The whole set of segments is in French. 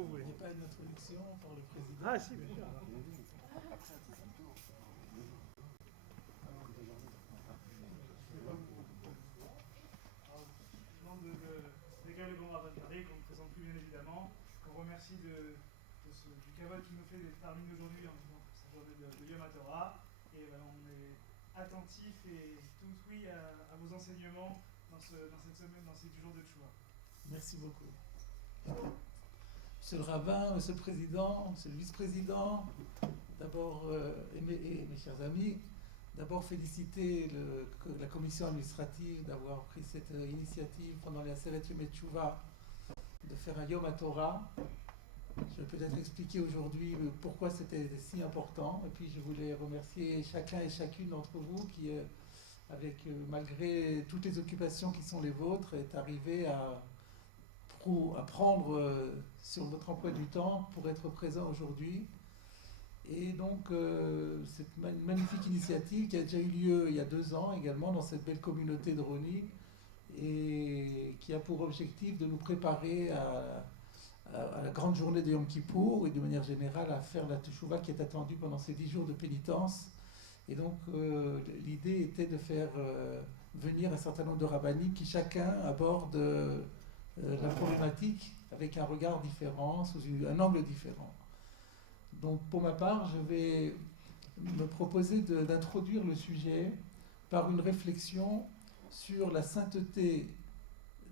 Il n'y a pas une introduction par le président. Ah si, bien sûr. Au nom de l'école de Grand Rabbin de Paris, qu'on ne présente plus bien évidemment, qu'on remercie du kavod qu'il nous fait d'être parmi nous aujourd'hui en cette journée de Yom HaTorah. Et on est attentif et tout oui à vos enseignements dans cette semaine, dans ces jours de Tchouva. Merci beaucoup. Monsieur le rabbin, monsieur le président, monsieur le vice-président, d'abord, et mes chers amis, d'abord féliciter la commission administrative d'avoir pris cette initiative pendant les Aseret Yom Teshuvah de faire un Yom HaTorah. Je vais peut-être expliquer aujourd'hui pourquoi c'était si important. Et puis je voulais remercier chacun et chacune d'entre vous qui, malgré toutes les occupations qui sont les vôtres, est arrivé à prendre sur votre emploi du temps pour être présent aujourd'hui. Et donc, cette magnifique initiative qui a déjà eu lieu il y a 2 ans également dans cette belle communauté de Roni et qui a pour objectif de nous préparer à la grande journée de Yom Kippour et de manière générale à faire la Teshuvah qui est attendue pendant ces 10 jours de pénitence. Et donc, l'idée était de faire venir un certain nombre de rabbiniques qui chacun aborde la problématique avec un regard différent, sous un angle différent. Donc pour ma part, je vais me proposer d'introduire le sujet par une réflexion sur la sainteté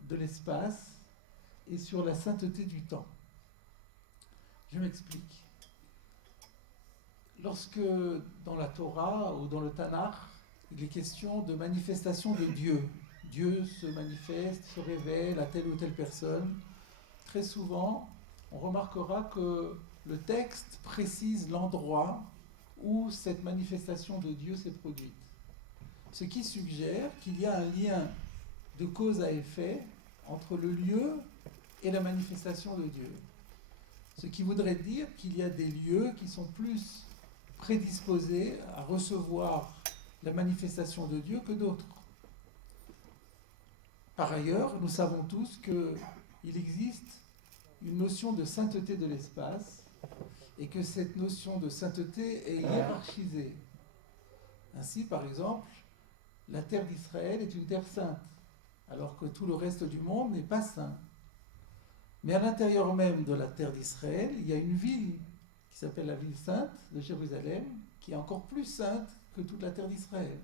de l'espace et sur la sainteté du temps. Je m'explique. Lorsque dans la Torah ou dans le Tanakh, il est question de manifestation de Dieu, Dieu se manifeste, se révèle à telle ou telle personne, très souvent, on remarquera que le texte précise l'endroit où cette manifestation de Dieu s'est produite. Ce qui suggère qu'il y a un lien de cause à effet entre le lieu et la manifestation de Dieu. Ce qui voudrait dire qu'il y a des lieux qui sont plus prédisposés à recevoir la manifestation de Dieu que d'autres. Par ailleurs, nous savons tous qu'il existe une notion de sainteté de l'espace et que cette notion de sainteté est hiérarchisée. Ainsi, par exemple, la terre d'Israël est une terre sainte, alors que tout le reste du monde n'est pas saint. Mais à l'intérieur même de la terre d'Israël, il y a une ville qui s'appelle la ville sainte de Jérusalem, qui est encore plus sainte que toute la terre d'Israël.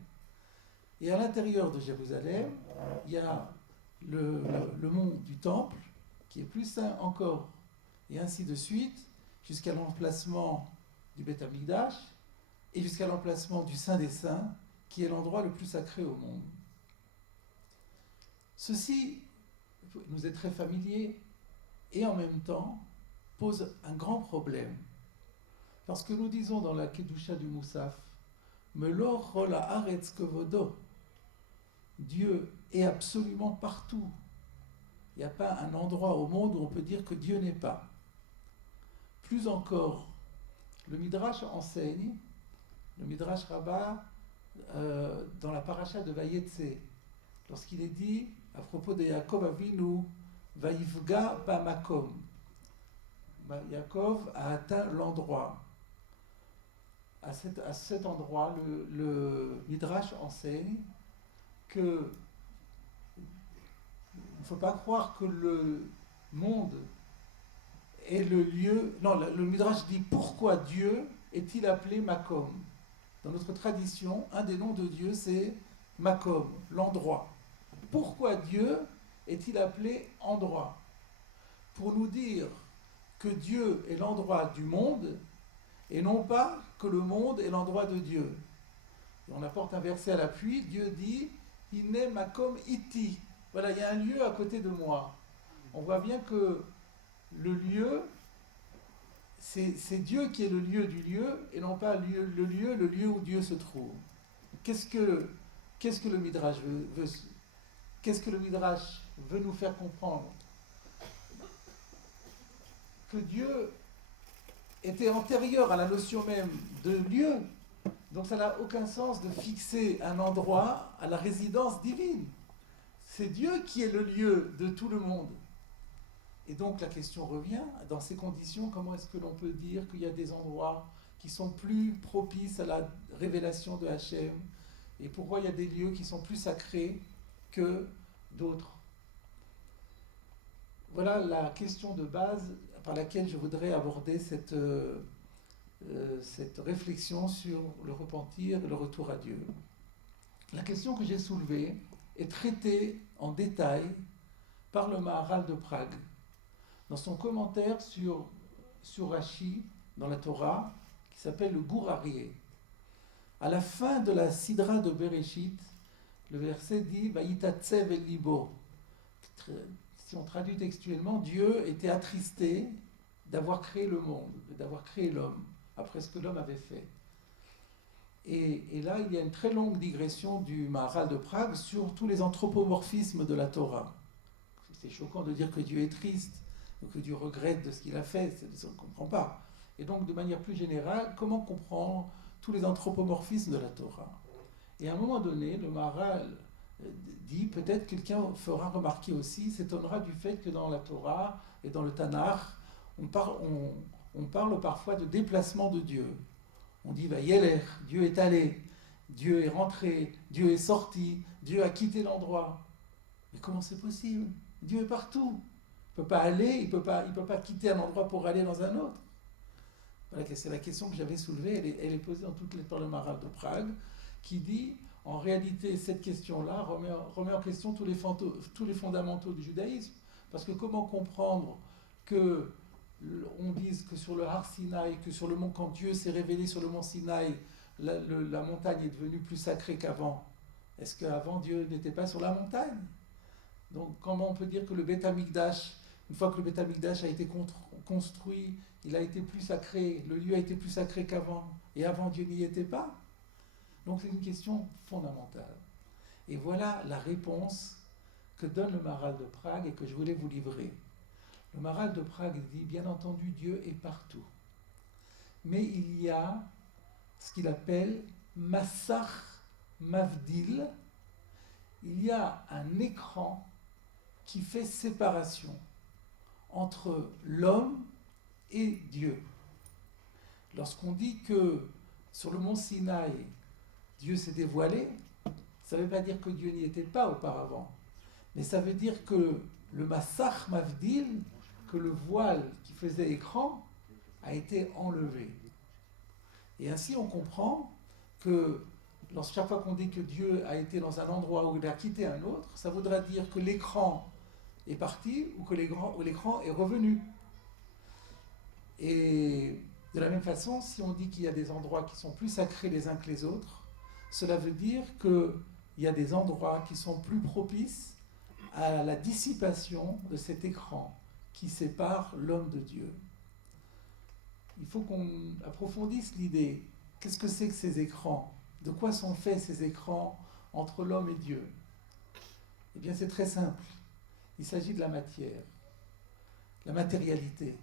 Et à l'intérieur de Jérusalem, il y a le mont du Temple, qui est plus saint encore, et ainsi de suite, jusqu'à l'emplacement du Beth Amikdash, et jusqu'à l'emplacement du Saint des Saints, qui est l'endroit le plus sacré au monde. Ceci nous est très familier, et en même temps pose un grand problème. Parce que nous disons dans la Kedusha du Moussaf, Melo Chol Haaretz Kevodo, Dieu est absolument partout. Il n'y a pas un endroit au monde où on peut dire que Dieu n'est pas. Plus encore, le Midrash enseigne, le Midrash Rabbah, dans la paracha de Vayetse, lorsqu'il est dit à propos de Yaakov Avinu, Vayivga Bamakom. Yaakov a atteint l'endroit. À cet endroit, le Midrash enseigne que il ne faut pas croire que le monde est le lieu. Non, le Midrash dit pourquoi Dieu est-il appelé Makom. Dans notre tradition, un des noms de Dieu c'est Makom, l'endroit. Pourquoi Dieu est-il appelé endroit? Pour nous dire que Dieu est l'endroit du monde et non pas que le monde est l'endroit de Dieu. Et on apporte un verset à l'appui, Dieu dit Hine Makom Iti. Voilà, il y a un lieu à côté de moi. On voit bien que le lieu, c'est Dieu qui est le lieu du lieu et non pas le lieu où Dieu se trouve. Qu'est-ce que le Midrash qu'est-ce que le Midrash veut nous faire comprendre? Que Dieu était antérieur à la notion même de lieu. Donc ça n'a aucun sens de fixer un endroit à la résidence divine. C'est Dieu qui est le lieu de tout le monde. Et donc la question revient, dans ces conditions, comment est-ce que l'on peut dire qu'il y a des endroits qui sont plus propices à la révélation de Hachem, et pourquoi il y a des lieux qui sont plus sacrés que d'autres? Voilà la question de base par laquelle je voudrais aborder cette réflexion sur le repentir et le retour à Dieu. La question que j'ai soulevée est traitée en détail par le Maharal de Prague dans son commentaire sur Rashi dans la Torah qui s'appelle le Gur Aryeh. À la fin de la Sidra de Bereshit, le verset dit Vayitatsev el libo. Si on traduit textuellement, Dieu était attristé d'avoir créé le monde, d'avoir créé l'homme, après ce que l'homme avait fait. Et là, il y a une très longue digression du Maharal de Prague sur tous les anthropomorphismes de la Torah. C'est choquant de dire que Dieu est triste, ou que Dieu regrette de ce qu'il a fait, ça, on ne comprend pas. Et donc, de manière plus générale, comment comprendre tous les anthropomorphismes de la Torah? Et à un moment donné, le Maharal dit, peut-être quelqu'un fera remarquer aussi, s'étonnera du fait que dans la Torah et dans le Tanakh, on parle parfois de déplacement de Dieu. On dit Vayeler, Dieu est allé, Dieu est rentré, Dieu est sorti, Dieu a quitté l'endroit. Mais comment c'est possible? Dieu est partout. Il ne peut pas aller, il ne peut pas quitter un endroit pour aller dans un autre. Voilà, c'est la question que j'avais soulevée, elle est posée dans toutes les par le Maharal de Prague, qui dit, en réalité, cette question-là remet en question tous les fondamentaux du judaïsme. Parce que comment comprendre que on dise que sur le Har Sinaï, que sur le mont, quand Dieu s'est révélé sur le mont Sinaï, la montagne est devenue plus sacrée qu'avant? Est-ce qu'avant Dieu n'était pas sur la montagne? Donc comment on peut dire que le Beth Amikdash, une fois que le Beth Amikdash a été construit, il a été plus sacré, le lieu a été plus sacré qu'avant, et avant Dieu n'y était pas? Donc c'est une question fondamentale. Et voilà la réponse que donne le Maharal de Prague et que je voulais vous livrer. Le Maharal de Prague dit, bien entendu, Dieu est partout. Mais il y a ce qu'il appelle Massach Mavdil. Il y a un écran qui fait séparation entre l'homme et Dieu. Lorsqu'on dit que sur le mont Sinaï, Dieu s'est dévoilé, ça ne veut pas dire que Dieu n'y était pas auparavant, mais ça veut dire que le Massach Mavdil, que le voile qui faisait écran, a été enlevé. Et ainsi on comprend que chaque fois qu'on dit que Dieu a été dans un endroit où il a quitté un autre, ça voudra dire que l'écran est parti ou que l'écran est revenu. Et de la même façon, si on dit qu'il y a des endroits qui sont plus sacrés les uns que les autres, cela veut dire qu'il y a des endroits qui sont plus propices à la dissipation de cet écran qui sépare l'homme de Dieu. Il faut qu'on approfondisse l'idée. Qu'est-ce que c'est que ces écrans? De quoi sont faits ces écrans entre l'homme et Dieu? Eh bien, c'est très simple. Il s'agit de la matière, la matérialité.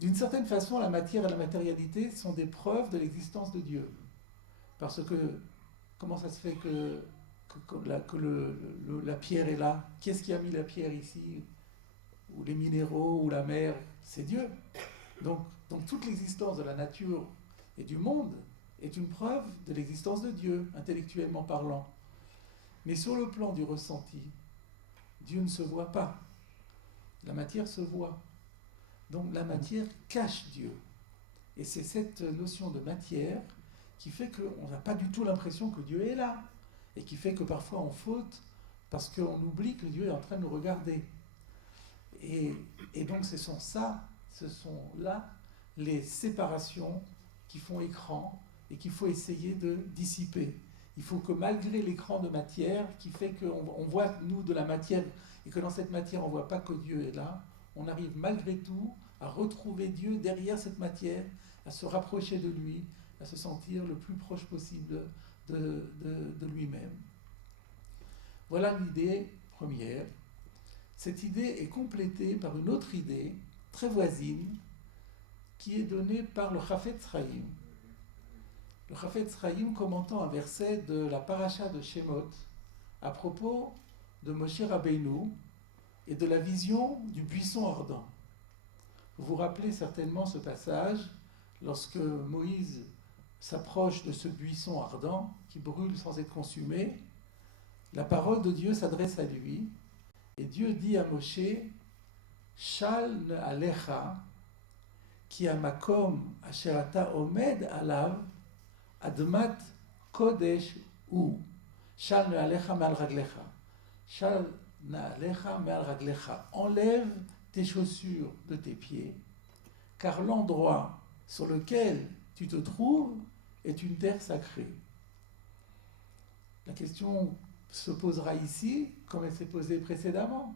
D'une certaine façon, la matière et la matérialité sont des preuves de l'existence de Dieu. Parce que, comment ça se fait que la pierre est là? Qui est-ce qui a mis la pierre ici? Ou les minéraux, ou la mer? C'est Dieu. Donc toute l'existence de la nature et du monde est une preuve de l'existence de Dieu, intellectuellement parlant. Mais sur le plan du ressenti, Dieu ne se voit pas. La matière se voit. Donc la matière cache Dieu. Et c'est cette notion de matière qui fait qu'on n'a pas du tout l'impression que Dieu est là. Et qui fait que parfois on faute parce qu'on oublie que Dieu est en train de nous regarder. Et donc ce sont là les séparations qui font écran et qu'il faut essayer de dissiper. Il faut que malgré l'écran de matière qui fait qu'on voit nous de la matière et que dans cette matière on ne voit pas que Dieu est là, on arrive malgré tout à retrouver Dieu derrière cette matière, à se rapprocher de lui, à se sentir le plus proche possible de lui-même. Voilà l'idée première. Cette idée est complétée par une autre idée très voisine qui est donnée par le Chafetz Chaim. Le Chafetz Chaim commentant un verset de la paracha de Shemot à propos de Moshe Rabbeinu, et de la vision du buisson ardent. Vous vous rappelez certainement ce passage lorsque Moïse s'approche de ce buisson ardent qui brûle sans être consumé. La parole de Dieu s'adresse à lui et Dieu dit à Moshe, Shal alecha ki amakom asher ata omed alav admat kodesh ou Shal alecha me'al raglecha. Shal alecha me'al raglecha. Enlève tes chaussures de tes pieds, car l'endroit sur lequel tu te trouves est une terre sacrée. La question se posera ici comme elle s'est posée précédemment.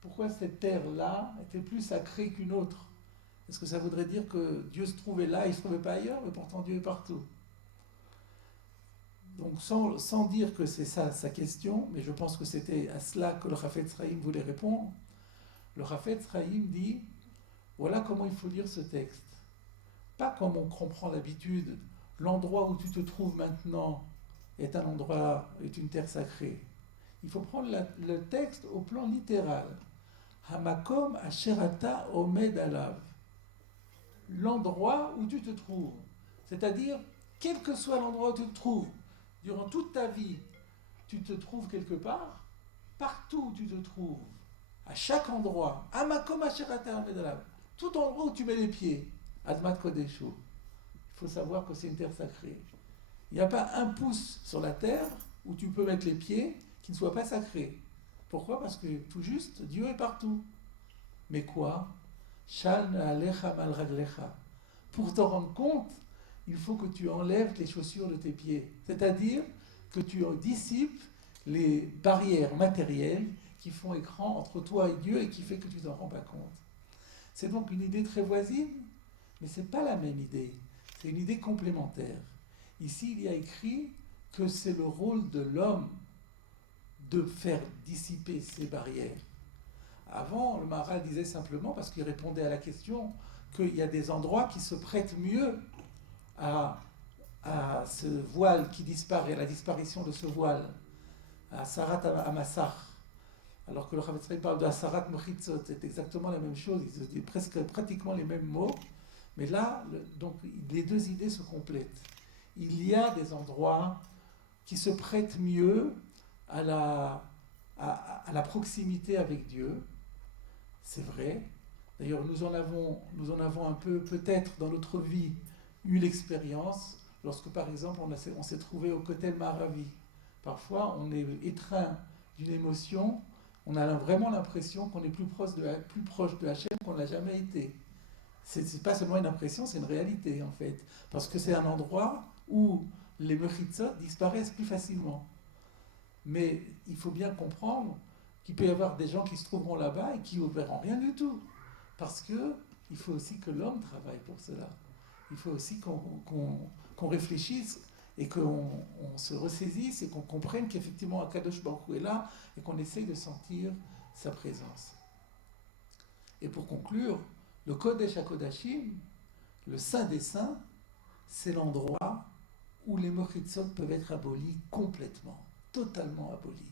Pourquoi cette terre-là était plus sacrée qu'une autre? Est-ce que ça voudrait dire que Dieu se trouvait là et il ne se trouvait pas ailleurs, mais pourtant Dieu est partout? Donc sans dire que c'est ça sa question, mais je pense que c'était à cela que le Chafetz Chaim voulait répondre, le Chafetz Chaim dit, voilà comment il faut lire ce texte. Pas comme on comprend l'habitude, l'endroit où tu te trouves maintenant est un endroit, est une terre sacrée. Il faut prendre le texte au plan littéral. Hamakom asherata omed alav. L'endroit où tu te trouves. C'est-à-dire, quel que soit l'endroit où tu te trouves, durant toute ta vie, tu te trouves quelque part, partout où tu te trouves, à chaque endroit, Hamakom asherata omed alav, tout endroit où tu mets les pieds, Admat Kodeshu. Il faut savoir que c'est une terre sacrée. Il n'y a pas un pouce sur la terre où tu peux mettre les pieds qui ne soit pas sacré. Pourquoi? Parce que tout juste, Dieu est partout. Mais quoi? Shal alecha mal raglecha. Pour t'en rendre compte, il faut que tu enlèves les chaussures de tes pieds. C'est-à-dire que tu dissipes les barrières matérielles qui font écran entre toi et Dieu et qui fait que tu t'en rends pas compte. C'est donc une idée très voisine, mais ce n'est pas la même idée. C'est une idée complémentaire. Ici, il y a écrit que c'est le rôle de l'homme de faire dissiper ces barrières. Avant, le Maharal disait simplement, parce qu'il répondait à la question, qu'il y a des endroits qui se prêtent mieux à ce voile qui disparaît, à la disparition de ce voile, à Sarat Amassar. Alors que le Chafetz Chaim parle de Asarat Mechitzot, c'est exactement la même chose, ils disent pratiquement les mêmes mots, mais là, donc, les deux idées se complètent. Il y a des endroits qui se prêtent mieux à la proximité avec Dieu, c'est vrai. D'ailleurs, nous en avons un peu, peut-être dans notre vie, eu l'expérience lorsque, par exemple, on s'est trouvé au Kotel Ma'aravi. Parfois, on est étreint d'une émotion, on a vraiment l'impression qu'on est plus proche de Hachem qu'on ne l'a jamais été. C'est pas seulement une impression, c'est une réalité, en fait. Parce que c'est un endroit où les mechitzot disparaissent plus facilement. Mais il faut bien comprendre qu'il peut y avoir des gens qui se trouveront là-bas et qui ne verront rien du tout. Parce qu'il faut aussi que l'homme travaille pour cela. Il faut aussi qu'on réfléchisse et qu'on se ressaisisse et qu'on comprenne qu'effectivement Akadosh Baruch Hu est là et qu'on essaye de sentir sa présence. Et pour conclure, le Kodesh HaKodashim, le Saint des Saints, c'est l'endroit où les Mechitzot peuvent être abolis complètement, totalement abolis.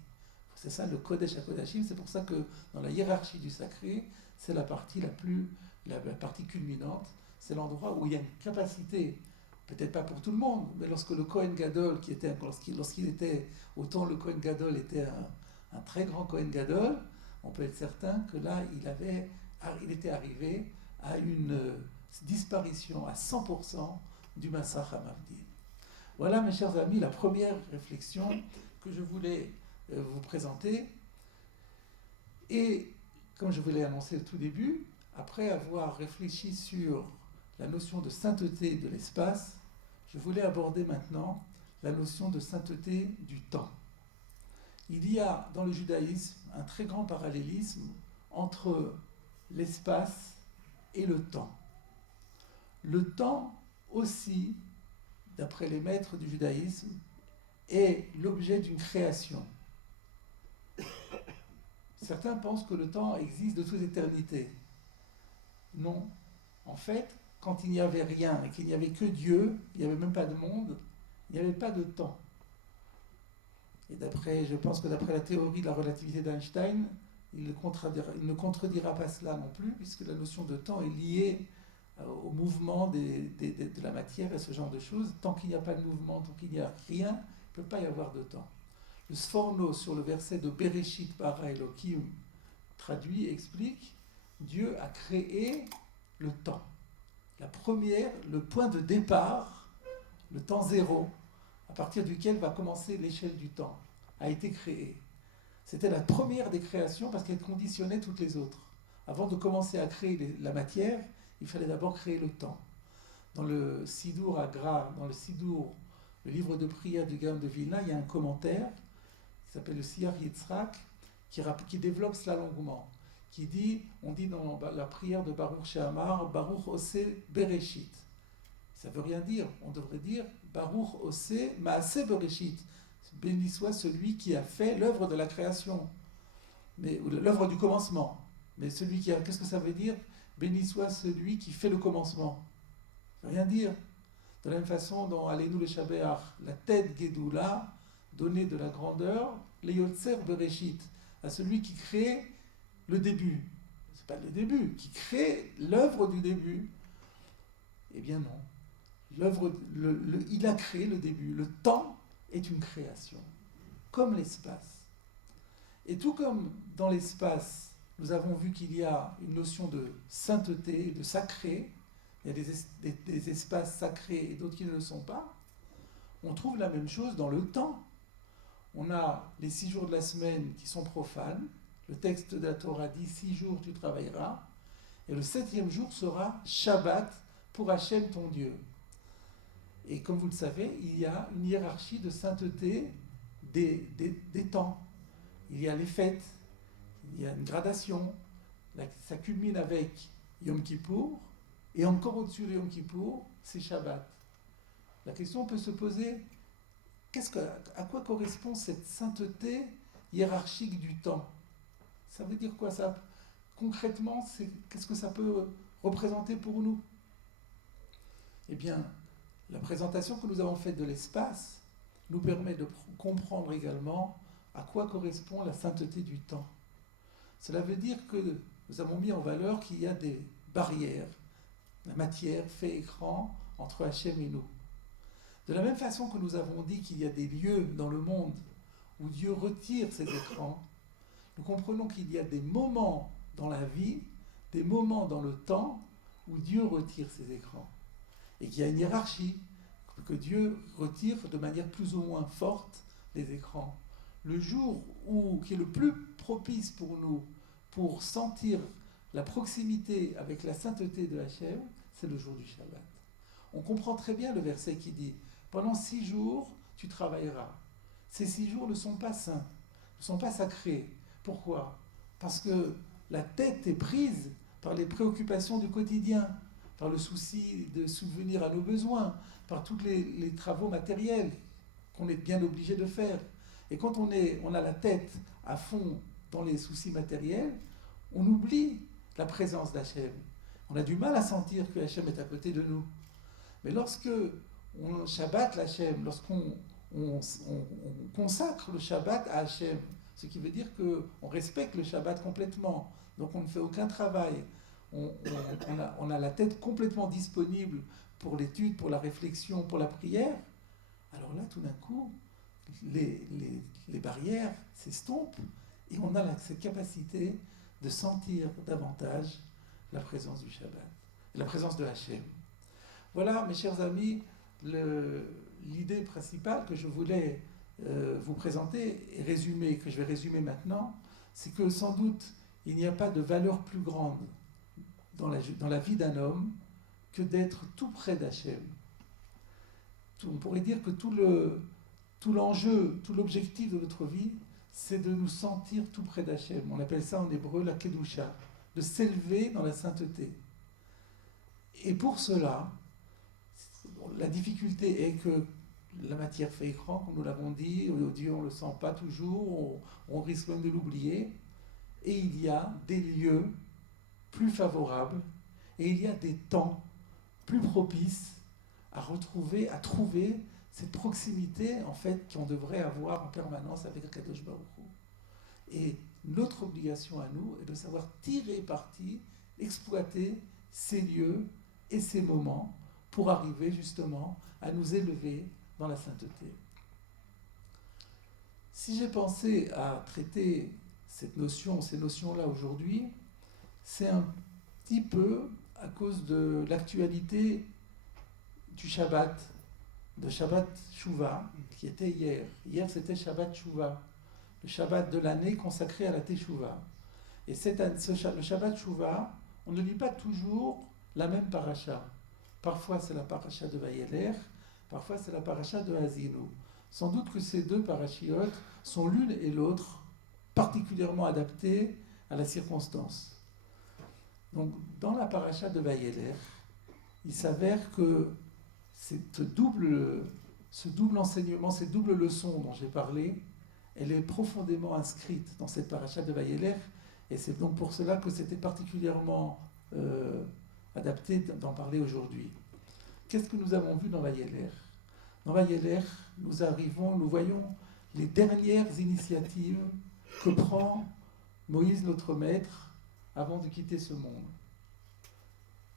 C'est ça le Kodesh HaKodashim, c'est pour ça que dans la hiérarchie du sacré, c'est la partie la partie culminante, c'est l'endroit où il y a une capacité, peut-être pas pour tout le monde, mais lorsque le Kohen Gadol, lorsqu'il était, autant le Kohen Gadol était un très grand Kohen Gadol, on peut être certain que là, il était arrivé à une disparition à 100% du Massach HaMavdil. Voilà, mes chers amis, la première réflexion que je voulais vous présenter. Et comme je vous l'ai annoncé au tout début, après avoir réfléchi sur la notion de sainteté de l'espace, je voulais aborder maintenant la notion de sainteté du temps. Il y a dans le judaïsme un très grand parallélisme entre l'espace et le temps. Le temps aussi, d'après les maîtres du judaïsme, est l'objet d'une création. Certains pensent que le temps existe de toute éternité. Non. En fait, quand il n'y avait rien et qu'il n'y avait que Dieu, il n'y avait même pas de monde, il n'y avait pas de temps. Et je pense que d'après la théorie de la relativité d'Einstein, il ne contredira pas cela non plus, puisque la notion de temps est liée au mouvement de la matière et ce genre de choses. Tant qu'il n'y a pas de mouvement, tant qu'il n'y a rien, il ne peut pas y avoir de temps. Le Sforno, sur le verset de Bereshit bara Elohim, traduit, explique, Dieu a créé le temps. Le point de départ, le temps zéro, à partir duquel va commencer l'échelle du temps, a été créé. C'était la première des créations parce qu'elle conditionnait toutes les autres. Avant de commencer à créer la matière, il fallait d'abord créer le temps. Dans le Sidour Agra, dans le Sidour, le livre de prière du Gaon de Vilna, il y a un commentaire qui s'appelle le Siyar Yitzhak, qui développe cela longuement, qui dit, on dit dans la prière de Baruch She'amar, Baruch Oseh Bereshit. Ça ne veut rien dire, on devrait dire Baruch Oseh Maaseh Bereshit. Béni soit celui qui a fait l'œuvre de la création, ou l'œuvre du commencement. Mais celui qui a, qu'est-ce que ça veut dire? Béni soit celui qui fait le commencement. Ça ne veut rien dire. De la même façon, dans Aleinu le Shabéach, la tête Gédoula, donner de la grandeur, les Yotzer Bereshit, à celui qui crée le début. C'est pas le début, qui crée l'œuvre du début. Eh bien non. Il a créé le début. Le temps est une création, comme l'espace. Et tout comme dans l'espace, nous avons vu qu'il y a une notion de sainteté, de sacré, il y a des espaces sacrés et d'autres qui ne le sont pas, on trouve la même chose dans le temps. On a les 6 jours de la semaine qui sont profanes, le texte de la Torah dit 6 jours tu travailleras, et le 7e jour sera Shabbat pour Hachem ton Dieu. Et comme vous le savez, il y a une hiérarchie de sainteté des temps. Il y a les fêtes, il y a une gradation, ça culmine avec Yom Kippour, et encore au-dessus de Yom Kippour, c'est Shabbat. La question peut se poser, à quoi correspond cette sainteté hiérarchique du temps? Ça veut dire quoi ça? Concrètement, qu'est-ce que ça peut représenter pour nous? Eh bien, la présentation que nous avons faite de l'espace nous permet de comprendre également à quoi correspond la sainteté du temps. Cela veut dire que nous avons mis en valeur qu'il y a des barrières. La matière fait écran entre Hachem et nous. De la même façon que nous avons dit qu'il y a des lieux dans le monde où Dieu retire ses écrans, nous comprenons qu'il y a des moments dans la vie, des moments dans le temps où Dieu retire ses écrans. Et qu'il y a une hiérarchie, que Dieu retire de manière plus ou moins forte les écrans. Le jour qui est le plus propice pour nous, pour sentir la proximité avec la sainteté de Hachem, c'est le jour du Shabbat. On comprend très bien le verset qui dit « Pendant 6 jours, tu travailleras ». Ces 6 jours ne sont pas saints, ne sont pas sacrés. Pourquoi? Parce que la tête est prise par les préoccupations du quotidien, par le souci de subvenir à nos besoins, par tous les travaux matériels qu'on est bien obligé de faire. Et quand on a la tête à fond dans les soucis matériels, on oublie la présence d'Hachem. On a du mal à sentir que Hachem est à côté de nous. Mais lorsque on Shabbat l'Hachem, lorsqu'on consacre le Shabbat à Hachem, ce qui veut dire qu'on respecte le Shabbat complètement, donc on ne fait aucun travail, on a la tête complètement disponible pour l'étude, pour la réflexion, pour la prière, alors là, tout d'un coup, les barrières s'estompent et on a cette capacité de sentir davantage la présence du Shabbat, la présence de Hachem. Voilà, mes chers amis, l'idée principale que je voulais vous présenter et résumer, que je vais résumer maintenant, c'est que sans doute, il n'y a pas de valeur plus grande dans la vie d'un homme que d'être tout près d'Hachem. On pourrait dire que tout l'enjeu, tout l'objectif de notre vie, c'est de nous sentir tout près d'Hachem. On appelle ça en hébreu la kedusha, de s'élever dans la sainteté. Et pour cela, la difficulté est que la matière fait écran, comme nous l'avons dit, Dieu on ne le sent pas toujours, on risque même de l'oublier, et il y a des lieux plus favorables, et il y a des temps plus propices à trouver cette proximité en fait qu'on devrait avoir en permanence avec Akadosh Baruch Hu. Et notre obligation à nous est de savoir tirer parti, exploiter ces lieux et ces moments pour arriver justement à nous élever dans la sainteté. Si j'ai pensé à traiter ces notions-là aujourd'hui, c'est un petit peu à cause de l'actualité du Shabbat, de Shabbat Shuvah, qui était hier. Hier, c'était Shabbat Shuvah, le Shabbat de l'année consacré à la Teshuvah. Et le Shabbat Shuvah, on ne lit pas toujours la même paracha. Parfois, c'est la paracha de Vayeler, parfois, c'est la paracha de Hazinu. Sans doute que ces deux parachiotes sont l'une et l'autre particulièrement adaptées à la circonstance. Donc, dans la paracha de Vayeler, il s'avère que ce double enseignement, cette double leçon dont j'ai parlé, elle est profondément inscrite dans cette paracha de Vayeler, et c'est donc pour cela que c'était particulièrement adapté d'en parler aujourd'hui. Qu'est-ce que nous avons vu dans Vayeler ? Dans Vayeler, nous voyons les dernières initiatives que prend Moïse, notre maître, avant de quitter ce monde.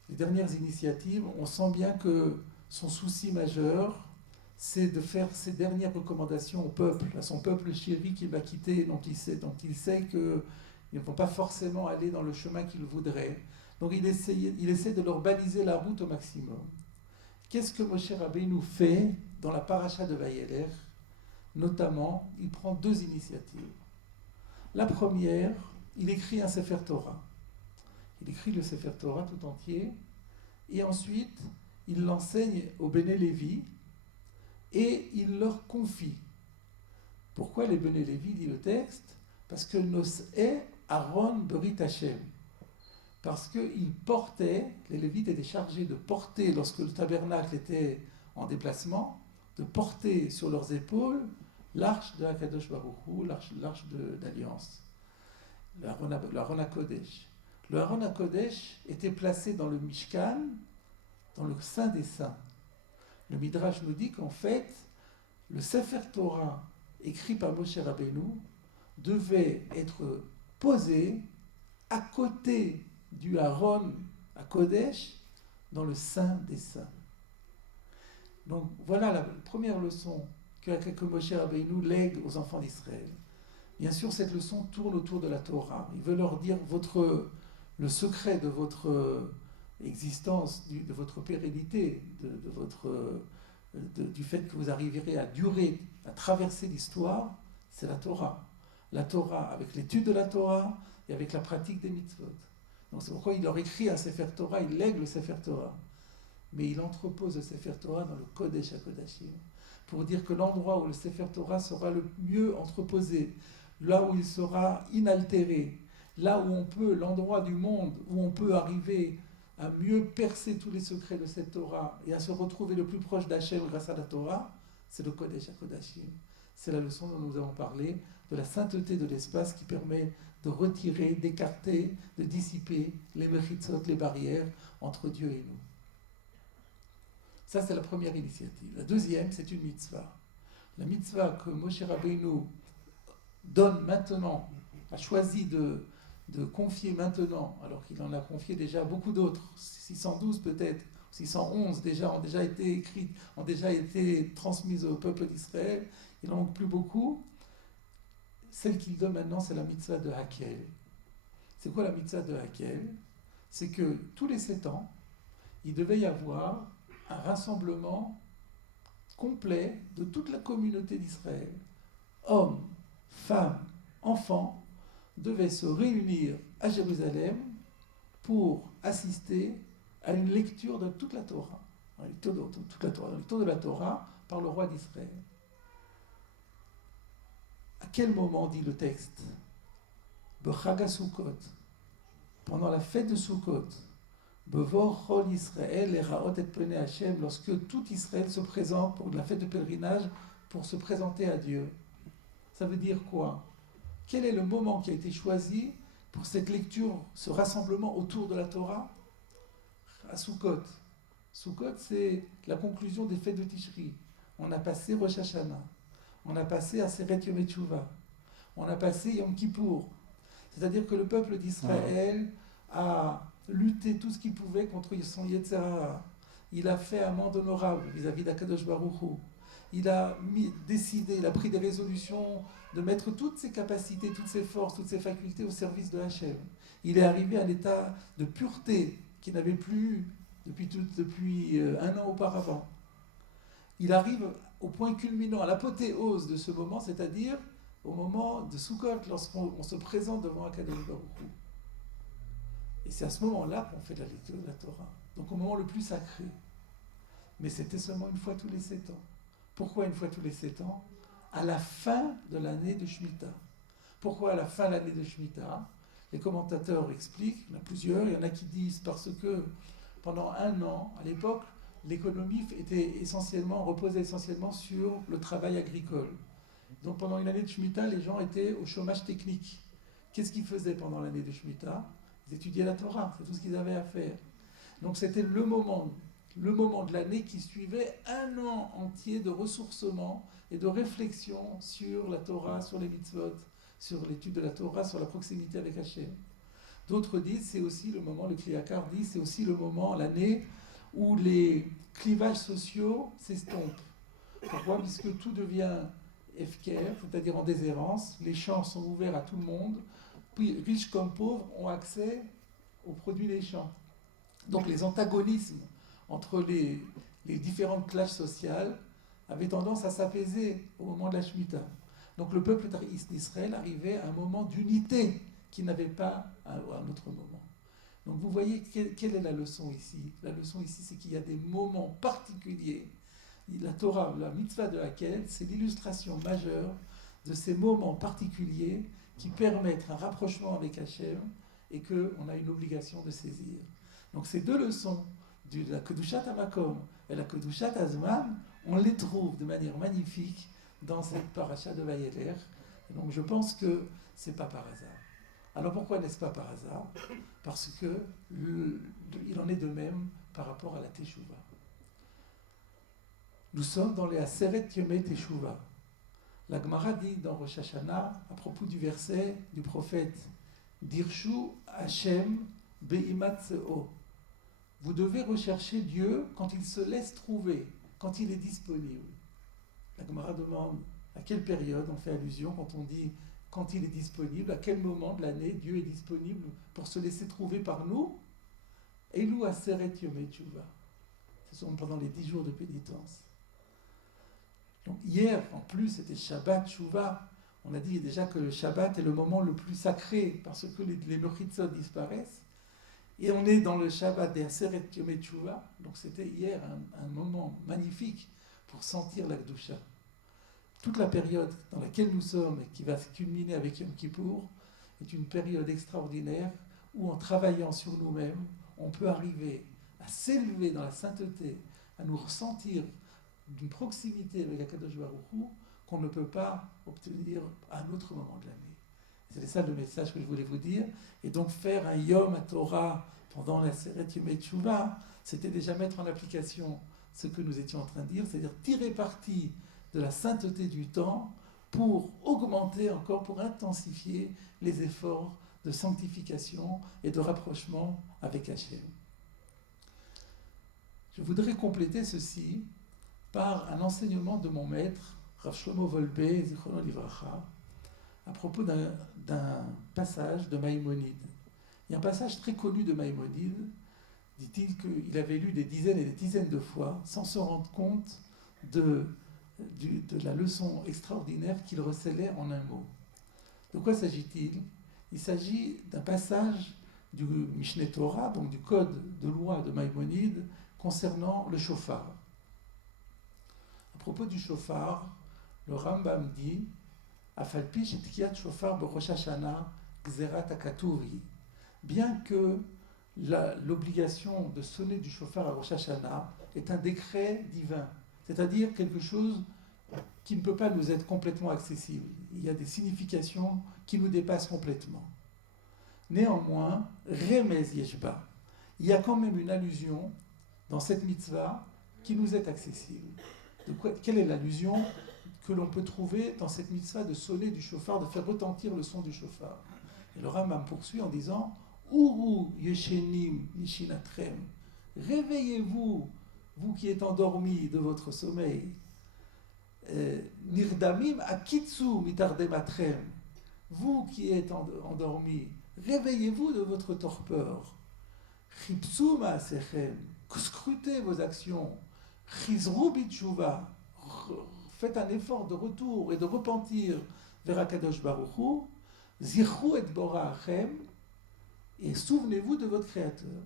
Les dernières initiatives, on sent bien que son souci majeur, c'est de faire ses dernières recommandations au peuple, à son peuple chéri qu'il va quitter, dont il sait qu'ils ne vont pas forcément aller dans le chemin qu'il voudrait. Donc il essaie de leur baliser la route au maximum. Qu'est-ce que Moshe Rabbeinu fait dans la paracha de Vayeler ? Notamment, il prend deux initiatives. La première, il écrit un Sefer Torah. Il écrit le Sefer Torah tout entier, et ensuite, il l'enseigne aux Béné Lévi, et il leur confie. Pourquoi les Béné Lévi, dit le texte ? Parce que Nos'e Aaron Berit Hashem. Parce qu'ils portaient, les Lévites étaient chargés de porter, lorsque le tabernacle était en déplacement, de porter sur leurs épaules l'arche de Akadosh Baruch Hu, l'arche d'alliance, le Aron HaKodesh. Le Aron HaKodesh était placé dans le Mishkan, dans le Saint des Saints. Le Midrash nous dit qu'en fait, le Sefer Torah, écrit par Moshe Rabbeinu, devait être posé à côté du Aron HaKodesh dans le Saint des Saints. Donc voilà la première leçon que Moshe Rabbeinu lègue aux enfants d'Israël. Bien sûr, cette leçon tourne autour de la Torah. Il veut leur dire le secret de votre existence, de votre pérennité, du fait que vous arriverez à durer, à traverser l'histoire, c'est la Torah. La Torah avec l'étude de la Torah et avec la pratique des mitzvot. Donc c'est pourquoi il leur écrit un Sefer Torah, il lègue le Sefer Torah. Mais il entrepose le Sefer Torah dans le Kodesh HaKodashim, pour dire que l'endroit où le Sefer Torah sera le mieux entreposé, là où il sera inaltéré, là où l'endroit du monde où on peut arriver à mieux percer tous les secrets de cette Torah et à se retrouver le plus proche d'Hachem grâce à la Torah, c'est le Kodesh HaKodashim. C'est la leçon dont nous avons parlé, de la sainteté de l'espace qui permet de retirer, d'écarter, de dissiper les mechitzot, les barrières entre Dieu et nous. Ça, c'est la première initiative. La deuxième, c'est une mitzvah. La mitzvah que Moshe Rabbeinu donne maintenant, a choisi de confier maintenant, alors qu'il en a confié déjà beaucoup d'autres, 612 peut-être, 611 déjà ont déjà été écrites, ont déjà été transmises au peuple d'Israël, il n'en manque plus beaucoup. Celle qu'il donne maintenant, c'est la mitzvah de Hakel. C'est quoi la mitzvah de Hakel ? C'est que tous les 7 ans, il devait y avoir un rassemblement complet de toute la communauté d'Israël. Hommes, femmes, enfants devaient se réunir à Jérusalem pour assister à une lecture de toute la Torah. Une lecture de la Torah par le roi d'Israël. À quel moment dit le texte ? Bechag HaSukkot, pendant la fête de Sukkot, Bevor Chol Israël et Raot et Pene Hashem, lorsque tout Israël se présente pour la fête de pèlerinage, pour se présenter à Dieu. Ça veut dire quoi ? Quel est le moment qui a été choisi pour cette lecture, ce rassemblement autour de la Torah ? À Sukkot. Sukkot, c'est la conclusion des fêtes de Tishri. On a passé Rosh Hashanah. On a passé Aseret Yom Teshuvah. on a passé Yom Kippour. C'est-à-dire que le peuple d'Israël a lutté tout ce qu'il pouvait contre son Yetzer Hara. Il a fait amende honorable vis-à-vis d'Akadosh Baruch Hu. Il a décidé, il a pris des résolutions de mettre toutes ses capacités, toutes ses forces, toutes ses facultés au service de Hachem. Il est arrivé à un état de pureté qu'il n'avait plus depuis un an auparavant. Il arrive au point culminant, à l'apothéose de ce moment, c'est-à-dire au moment de Sukkot, lorsqu'on se présente devant Akadosh Baruch Hu. Et c'est à ce moment-là qu'on fait la lecture de la Torah. Donc au moment le plus sacré. Mais c'était seulement une fois tous les 7 ans. Pourquoi une fois tous les 7 ans? À la fin de l'année de Shemitah. Pourquoi à la fin de l'année de Shemitah? Les commentateurs expliquent, il y en a plusieurs, il y en a qui disent parce que pendant un an, à l'époque, l'économie reposait essentiellement sur le travail agricole. Donc pendant une année de Shemitah, les gens étaient au chômage technique. Qu'est-ce qu'ils faisaient pendant l'année de Shemitah? Ils étudiaient la Torah, c'est tout ce qu'ils avaient à faire. Donc c'était le moment de l'année qui suivait un an entier de ressourcement et de réflexion sur la Torah, sur les mitzvot, sur l'étude de la Torah, sur la proximité avec Hachem. D'autres disent, c'est aussi le moment, le Kliakar dit, c'est aussi le moment, l'année, où les clivages sociaux s'estompent. Pourquoi? Puisque tout devient Efker, c'est-à-dire en déshérence, les champs sont ouverts à tout le monde, puis riches comme pauvres ont accès aux produits des champs. Donc les antagonismes entre les différentes classes sociales avaient tendance à s'apaiser au moment de la Shemitah. Donc le peuple d'Israël arrivait à un moment d'unité qu'il n'avait pas à un autre moment. Donc vous voyez quelle est la leçon ici? La leçon ici, c'est qu'il y a des moments particuliers. La Torah, la mitzvah de Hakel, c'est l'illustration majeure de ces moments particuliers qui permettent un rapprochement avec Hachem et qu'on a une obligation de saisir. Donc ces deux leçons, de la Kedushat Hamakom et la Kedushat Azman, on les trouve de manière magnifique dans cette paracha de Vayeler. Et donc je pense que ce n'est pas par hasard. Alors pourquoi n'est-ce pas par hasard? Parce que il en est de même par rapport à la Teshuvah. Nous sommes dans les Aseret Yomei Teshuvah. La Gemara dit dans Rosh Hashanah, à propos du verset du prophète, Dirshu Hashem Beimatseo. Vous devez rechercher Dieu quand il se laisse trouver, quand il est disponible. La Gemara demande à quelle période on fait allusion quand on dit quand il est disponible, à quel moment de l'année Dieu est disponible pour se laisser trouver par nous. Elou Aseret Yomei Teshuvah. Ce sont pendant les 10 jours de pénitence. Donc hier, en plus, c'était Shabbat Teshuvah. On a dit déjà que le Shabbat est le moment le plus sacré parce que les Mechitzot disparaissent. Et on est dans le Shabbat des Aseret Yomei Teshuvah. Donc c'était hier un moment magnifique pour sentir la Kedusha. Toute la période dans laquelle nous sommes et qui va se culminer avec Yom Kippour est une période extraordinaire où en travaillant sur nous-mêmes, on peut arriver à s'élever dans la sainteté, à nous ressentir d'une proximité avec Akadosh Baruch Hu qu'on ne peut pas obtenir à un autre moment de l'année. C'est ça le message que je voulais vous dire. Et donc faire un Yom HaTorah pendant la Seret Yomei Teshuvah, c'était déjà mettre en application ce que nous étions en train de dire, c'est-à-dire tirer parti de la sainteté du temps pour augmenter encore, pour intensifier les efforts de sanctification et de rapprochement avec Hachem. Je voudrais compléter ceci par un enseignement de mon maître, Rav Shlomo Wolbe, Zichrono Livracha, à propos d'un passage de Maïmonide. Il y a un passage très connu de Maïmonide, dit-il qu'il avait lu des dizaines et des dizaines de fois, sans se rendre compte de la leçon extraordinaire qu'il recélait en un mot. De quoi s'agit-il? Il s'agit d'un passage du Mishneh Torah, donc du code de loi de Maïmonide, concernant le shofar. À propos du shofar, le Rambam dit Afalpi shetkiyat shofar b'Rosh Hashanah gzerat hakatuvi. Bien que l'obligation de sonner du shofar à Rosh Hashanah est un décret divin, c'est-à-dire quelque chose qui ne peut pas nous être complètement accessible. Il y a des significations qui nous dépassent complètement. Néanmoins, Remez Yeshba, il y a quand même une allusion dans cette mitzvah qui nous est accessible. Quelle est l'allusion que l'on peut trouver dans cette mitzvah de sonner du shofar, de faire retentir le son du shofar. Et le Rambam poursuit en disant Uru yeshenim mishinatrem, réveillez-vous, vous qui êtes endormis de votre sommeil. Nirdamim akitsu mitardematrem, vous qui êtes endormis, réveillez-vous de votre torpeur. Chipsu maasechem, scrutez vos actions. Chizru bitshuva, faites un effort de retour et de repentir vers Akadosh Baruch Hu. Zichru et bora'achem, et souvenez-vous de votre Créateur.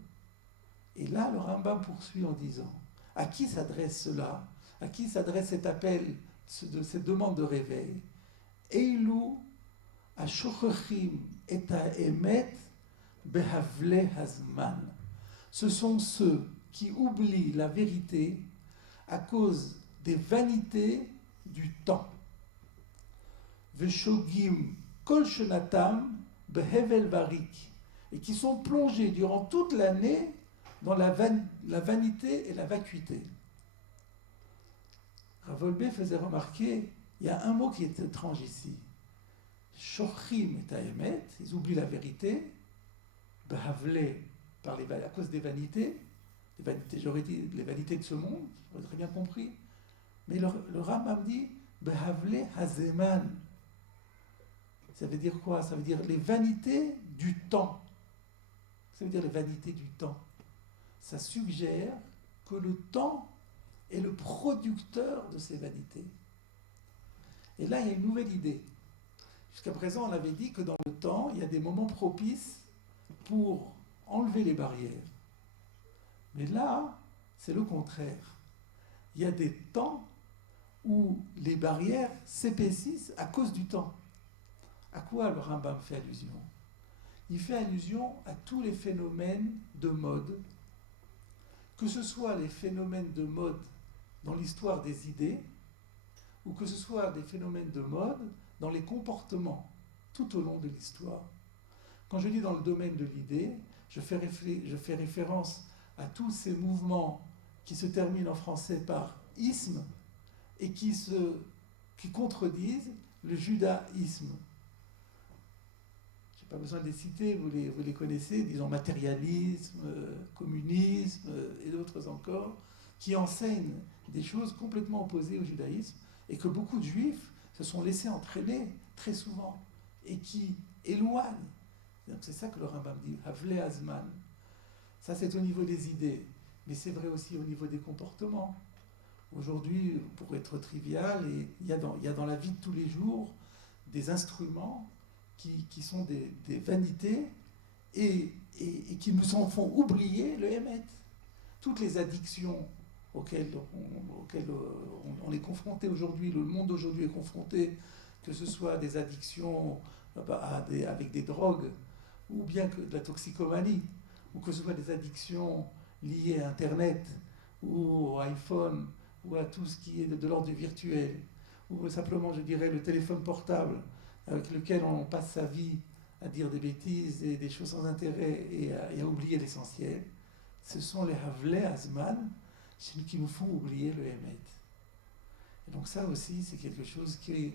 Et là, le Rambam poursuit en disant, à qui s'adresse cela? À qui s'adresse cet appel, cette demande de réveil? Eilu ashochachim et ha'emet behavle hazman. Ce sont ceux qui oublient la vérité à cause des vanités du temps. Veshogim kol shenatam behevel varik, et qui sont plongés durant toute l'année dans la vanité et la vacuité. Rav Wolbe faisait remarquer, il y a un mot qui est étrange ici. Shochim et haemet, ils oublient la vérité. Behavle, à cause des vanités, j'aurais dit les vanités de ce monde, j'aurais très bien compris. Mais le Rambam dit Behavle hazeman. Ça veut dire quoi? Ça veut dire les vanités du temps. Ça veut dire les vanités du temps. Ça suggère que le temps est le producteur de ces vanités. Et là, il y a une nouvelle idée. Jusqu'à présent, on avait dit que dans le temps, il y a des moments propices pour enlever les barrières. Mais là, c'est le contraire. Il y a des temps où les barrières s'épaississent à cause du temps. À quoi le Rambam fait allusion? Il fait allusion à tous les phénomènes de mode, que ce soit les phénomènes de mode dans l'histoire des idées, ou que ce soit des phénomènes de mode dans les comportements tout au long de l'histoire. Quand je dis dans le domaine de l'idée, je fais référence à tous ces mouvements qui se terminent en français par isme et qui contredisent le judaïsme. Je n'ai pas besoin de les citer, vous les connaissez, disons matérialisme, communisme et d'autres encore, qui enseignent des choses complètement opposées au judaïsme et que beaucoup de juifs se sont laissés entraîner très souvent et qui éloignent. Donc c'est ça que le Rambam dit, Havle Azman. Ça c'est au niveau des idées, mais c'est vrai aussi au niveau des comportements. Aujourd'hui, pour être trivial, il y a dans la vie de tous les jours des instruments qui sont des vanités et qui nous en font oublier le Hémet. Toutes les addictions auxquelles on est confronté aujourd'hui, le monde d'aujourd'hui est confronté, que ce soit des addictions avec des drogues, ou bien que de la toxicomanie, ou que ce soit des addictions liées à Internet, ou au iPhone, ou à tout ce qui est de l'ordre du virtuel, ou simplement, je dirais, le téléphone portable, avec lequel on passe sa vie à dire des bêtises et des choses sans intérêt et à oublier l'essentiel. Ce sont les Havle Azman qui nous font oublier le Hémet. Et donc ça aussi, c'est quelque chose qui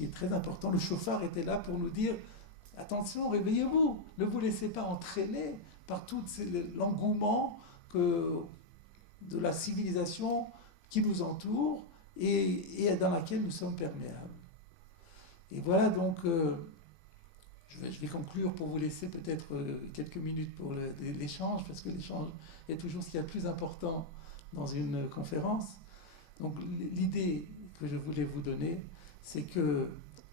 est très important. Le chauffard était là pour nous dire « Attention, réveillez-vous, ne vous laissez pas entraîner par tout l'engouement de la civilisation qui nous entoure et dans laquelle nous sommes perméables. » Et voilà donc, je vais conclure pour vous laisser peut-être quelques minutes pour l'échange, parce que l'échange est toujours ce qu'il y a de plus important dans une conférence. Donc l'idée que je voulais vous donner, c'est que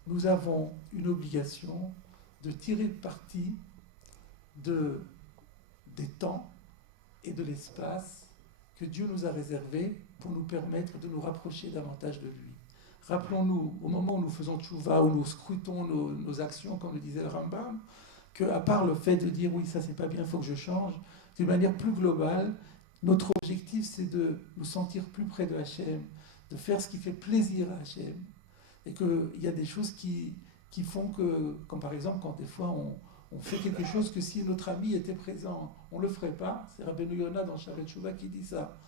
nous avons une obligation de tirer parti des temps et de l'espace que Dieu nous a réservés pour nous permettre de nous rapprocher davantage de lui. Rappelons-nous, au moment où nous faisons tchouva, où nous scrutons nos actions, comme le disait le Rambam, qu'à part le fait de dire oui, ça c'est pas bien, il faut que je change, d'une manière plus globale, notre objectif c'est de nous sentir plus près de Hachem, de faire ce qui fait plaisir à Hachem, et qu'il y a des choses qui font que, comme par exemple quand des fois on fait quelque chose que si notre ami était présent, on ne le ferait pas. C'est Rabbeinu Yonah dans Sharet Shuvah qui dit ça.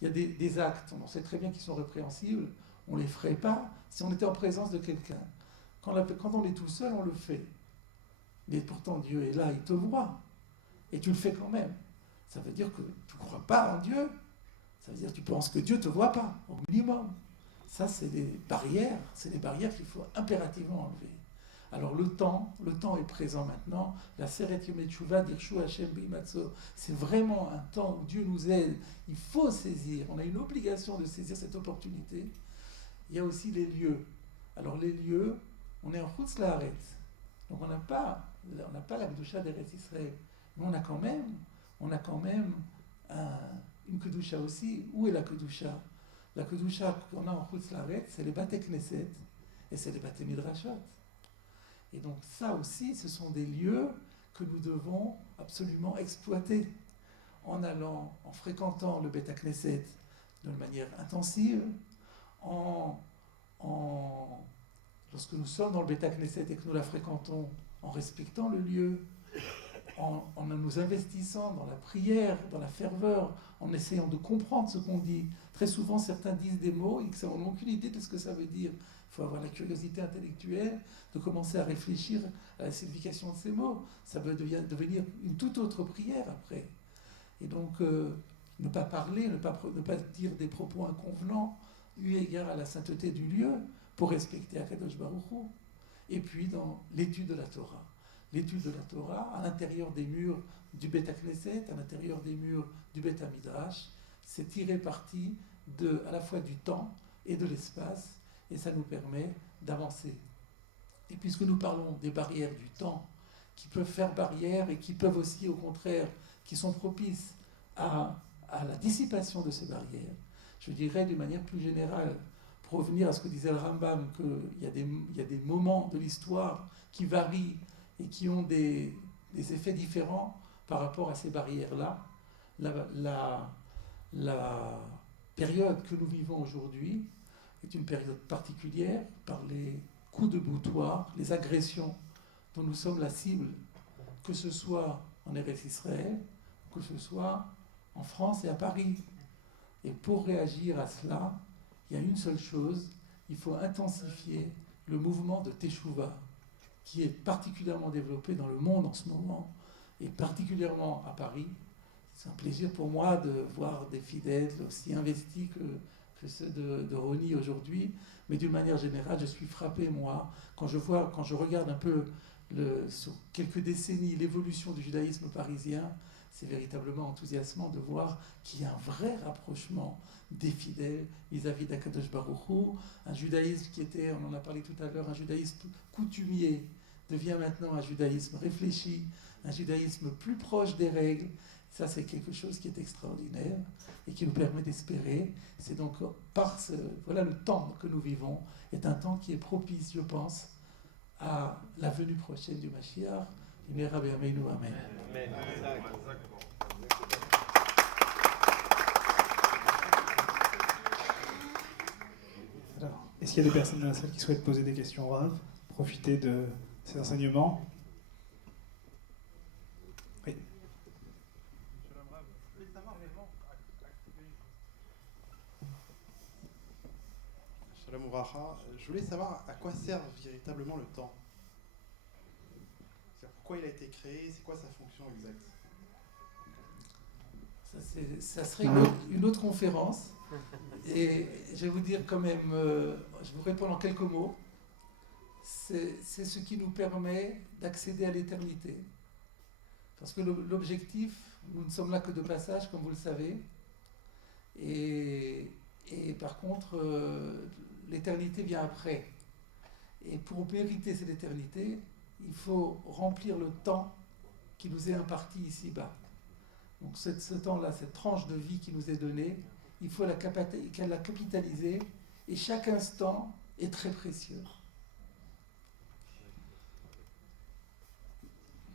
Il y a des actes, on sait très bien qu'ils sont répréhensibles, on ne les ferait pas si on était en présence de quelqu'un. Quand on est tout seul, on le fait. Mais pourtant, Dieu est là, il te voit. Et tu le fais quand même. Ça veut dire que tu ne crois pas en Dieu. Ça veut dire que tu penses que Dieu ne te voit pas, au minimum. Ça, c'est des barrières qu'il faut impérativement enlever. Alors le temps est présent maintenant. La Seret Yom Teshuvah d'Irshu Hashem B'imatzo, c'est vraiment un temps où Dieu nous aide. Il faut saisir. On a une obligation de saisir cette opportunité. Il y a aussi les lieux. Alors les lieux, on est en Chutz La'aretz. Donc on n'a pas la Kedusha d'Eretz Israël. Mais on a quand même une Kedusha aussi. Où est la Kedusha? La Kedusha qu'on a en Chutz La'aretz, c'est les Bate Knesset et c'est les Bate Midrashot. Et donc ça aussi, ce sont des lieux que nous devons absolument exploiter en fréquentant le Beth Knesset de manière intensive, lorsque nous sommes dans le Beth Knesset et que nous la fréquentons, en respectant le lieu, en nous investissant dans la prière, dans la ferveur, en essayant de comprendre ce qu'on dit. Très souvent, certains disent des mots et qu'ils n'ont aucune idée de ce que ça veut dire. Il faut avoir la curiosité intellectuelle de commencer à réfléchir à la signification de ces mots. Ça peut devenir une toute autre prière après. Et donc, ne pas parler, ne pas dire des propos inconvenants, eu égard à la sainteté du lieu, pour respecter Akadosh Baruch Hu. Et puis, dans l'étude de la Torah. L'étude de la Torah, à l'intérieur des murs du Beth Knesset, à l'intérieur des murs du Beth Midrash, c'est tirer parti à la fois du temps et de l'espace, et ça nous permet d'avancer. Et puisque nous parlons des barrières du temps, qui peuvent faire barrière et qui peuvent aussi, au contraire, qui sont propices à la dissipation de ces barrières, je dirais d'une manière plus générale, pour revenir à ce que disait le Rambam, qu'il y a des moments de l'histoire qui varient et qui ont des effets différents par rapport à ces barrières-là. La période que nous vivons aujourd'hui est une période particulière par les coups de boutoir, les agressions dont nous sommes la cible, que ce soit en Eretz Israël, que ce soit en France et à Paris. Et pour réagir à cela, il y a une seule chose, il faut intensifier le mouvement de Teshuvah, qui est particulièrement développé dans le monde en ce moment, et particulièrement à Paris. C'est un plaisir pour moi de voir des fidèles aussi investis que ceux de Rony aujourd'hui, mais d'une manière générale, je suis frappé, moi, quand je regarde un peu sur quelques décennies l'évolution du judaïsme parisien, c'est véritablement enthousiasmant de voir qu'il y a un vrai rapprochement des fidèles vis-à-vis d'Akadosh Baruch Hu, un judaïsme qui était, on en a parlé tout à l'heure, un judaïsme coutumier, devient maintenant un judaïsme réfléchi, un judaïsme plus proche des règles. Ça, c'est quelque chose qui est extraordinaire et qui nous permet d'espérer. C'est donc voilà, le temps que nous vivons est un temps qui est propice, je pense, à la venue prochaine du Mashiach. Amen. Amen. Alors, est-ce qu'il y a des personnes dans la salle qui souhaitent poser des questions au Rav, profiter de ces enseignements? Oui. Shalom Uvracha. Je voulais savoir à quoi sert véritablement le temps. Pourquoi il a été créé, c'est quoi sa fonction exacte? Ça serait une autre conférence. Et je vais vous dire quand même, je vous réponds en quelques mots. C'est ce qui nous permet d'accéder à l'éternité. Parce que l'objectif, nous ne sommes là que de passage, comme vous le savez. Et par contre, l'éternité vient après. Et pour mériter cette éternité, il faut remplir le temps qui nous est imparti ici-bas. Donc ce temps-là, cette tranche de vie qui nous est donnée, il faut la capitaliser, et chaque instant est très précieux.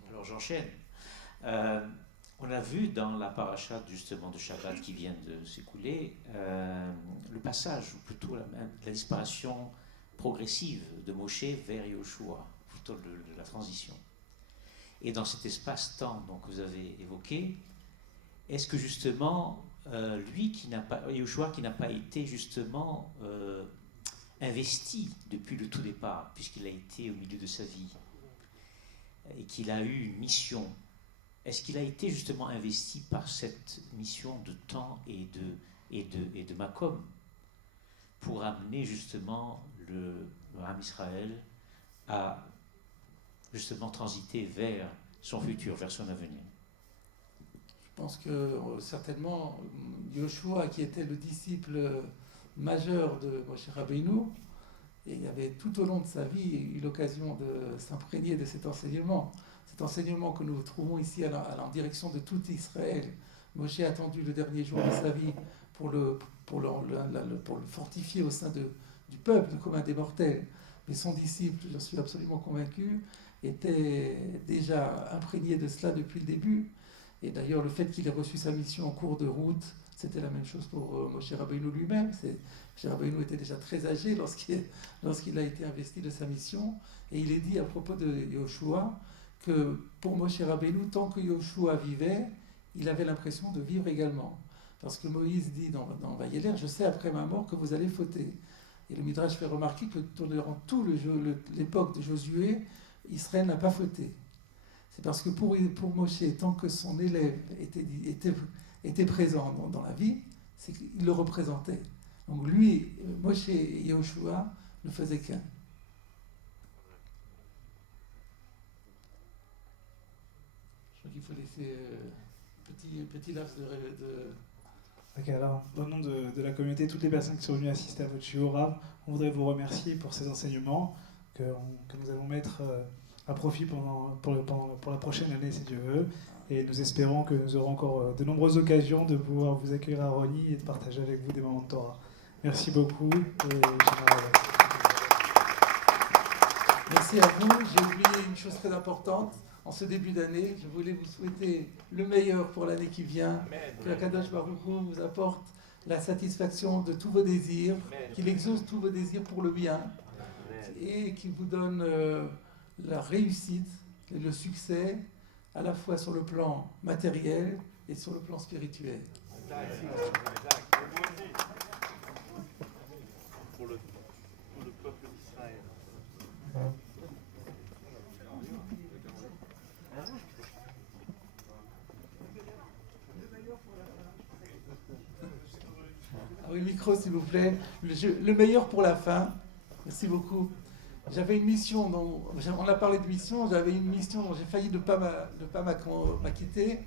Alors j'enchaîne. On a vu dans la paracha justement de Shabbat qui vient de s'écouler le passage, ou plutôt la disparition progressive de Moshe vers Yoshua, plutôt de la transition. Et dans cet espace-temps que vous avez évoqué, est-ce que justement Yoshua qui n'a pas été justement investi depuis le tout départ, puisqu'il a été au milieu de sa vie, et qu'il a eu une mission, est-ce qu'il a été justement investi par cette mission de temps et de Macom pour amener justement le Ham Israël à justement transiter vers son futur, vers son avenir? Je pense que certainement Yoshua, qui était le disciple majeur de Moshe Rabbeinu, et il avait tout au long de sa vie eu l'occasion de s'imprégner de cet enseignement que nous trouvons ici en direction de tout Israël. Moshe a attendu le dernier jour de sa vie pour le fortifier au sein du peuple, du commun des mortels. Mais son disciple, j'en suis absolument convaincu, était déjà imprégné de cela depuis le début. Et d'ailleurs, le fait qu'il ait reçu sa mission en cours de route, c'était la même chose pour Moshe Rabbeinu lui-même. Moshe Rabbeinu était déjà très âgé lorsqu'il a été investi de sa mission. Et il est dit à propos de Yoshua que pour Moshe Rabbeinu, tant que Yoshua vivait, il avait l'impression de vivre également. Parce que Moïse dit dans Vayeler, je sais après ma mort que vous allez fauter. Et le Midrash fait remarquer que durant toute l'époque de Josué, Israël n'a pas fauté. C'est parce que pour Moshe, tant que son élève était présent dans la vie, c'est qu'il le représentait. Donc lui, Moshe et Yoshua ne faisaient qu'un. Je crois qu'il faut laisser petit laps de... Ok, alors, au nom de la communauté, toutes les personnes qui sont venues assister à votre shiur Rav, on voudrait vous remercier pour ces enseignements que nous allons mettre à profit pour la prochaine année, si Dieu veut. Et nous espérons que nous aurons encore de nombreuses occasions de pouvoir vous accueillir à Rony et de partager avec vous des moments de Torah. Merci beaucoup. Merci à vous. J'ai oublié une chose très importante. En ce début d'année, je voulais vous souhaiter le meilleur pour l'année qui vient. Que Akadosh Baruch Hu vous apporte la satisfaction de tous vos désirs, qu'il exauce tous vos désirs pour le bien et qu'il vous donne la réussite et le succès à la fois sur le plan matériel et sur le plan spirituel. Pour le peuple d'Israël. Ah oui, micro s'il vous plaît. Le meilleur pour la fin. Merci beaucoup. J'avais une mission, on a parlé de mission, j'avais une mission dont j'ai failli ne pas m'acquitter.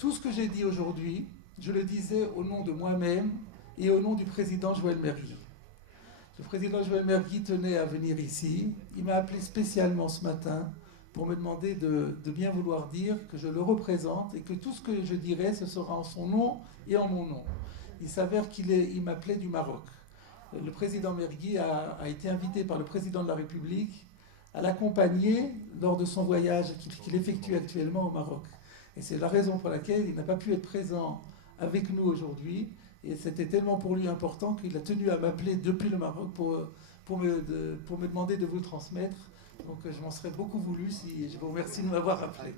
Tout ce que j'ai dit aujourd'hui, je le disais au nom de moi-même et au nom du président Joël Mergui. Le président Joël Mergui tenait à venir ici. Il m'a appelé spécialement ce matin pour me demander de bien vouloir dire que je le représente et que tout ce que je dirai, ce sera en son nom et en mon nom. Il s'avère qu'il m'appelait du Maroc. Le président Mergui a été invité par le président de la République à l'accompagner lors de son voyage qu'il effectue actuellement au Maroc. Et c'est la raison pour laquelle il n'a pas pu être présent avec nous aujourd'hui. Et c'était tellement pour lui important qu'il a tenu à m'appeler depuis le Maroc pour me demander de vous le transmettre. Donc je m'en serais beaucoup voulu si je vous remercie de m'avoir appelé.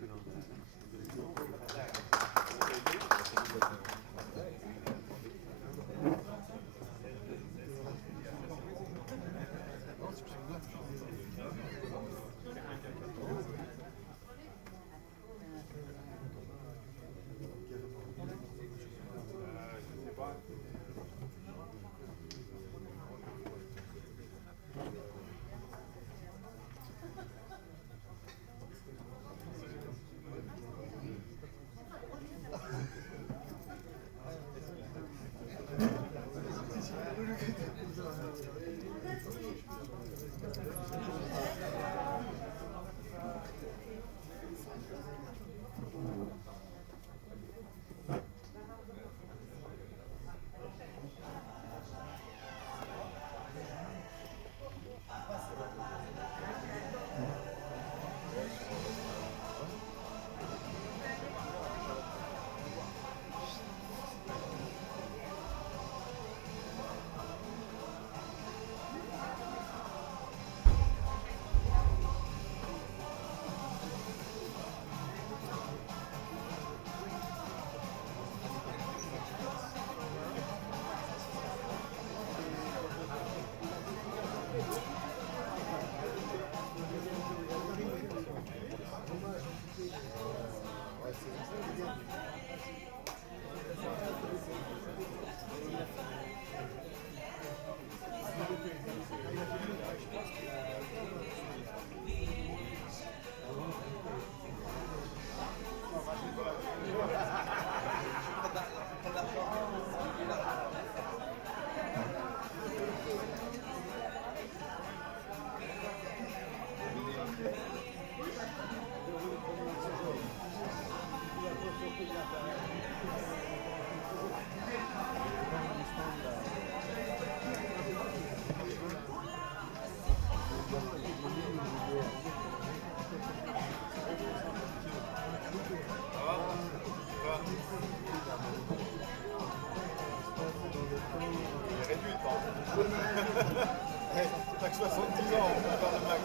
T'as que 70 ans, on peut faire le max.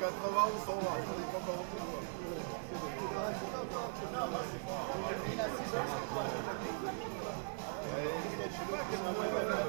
80 ou 100, ça dépend comment tu vois. Je sais pas,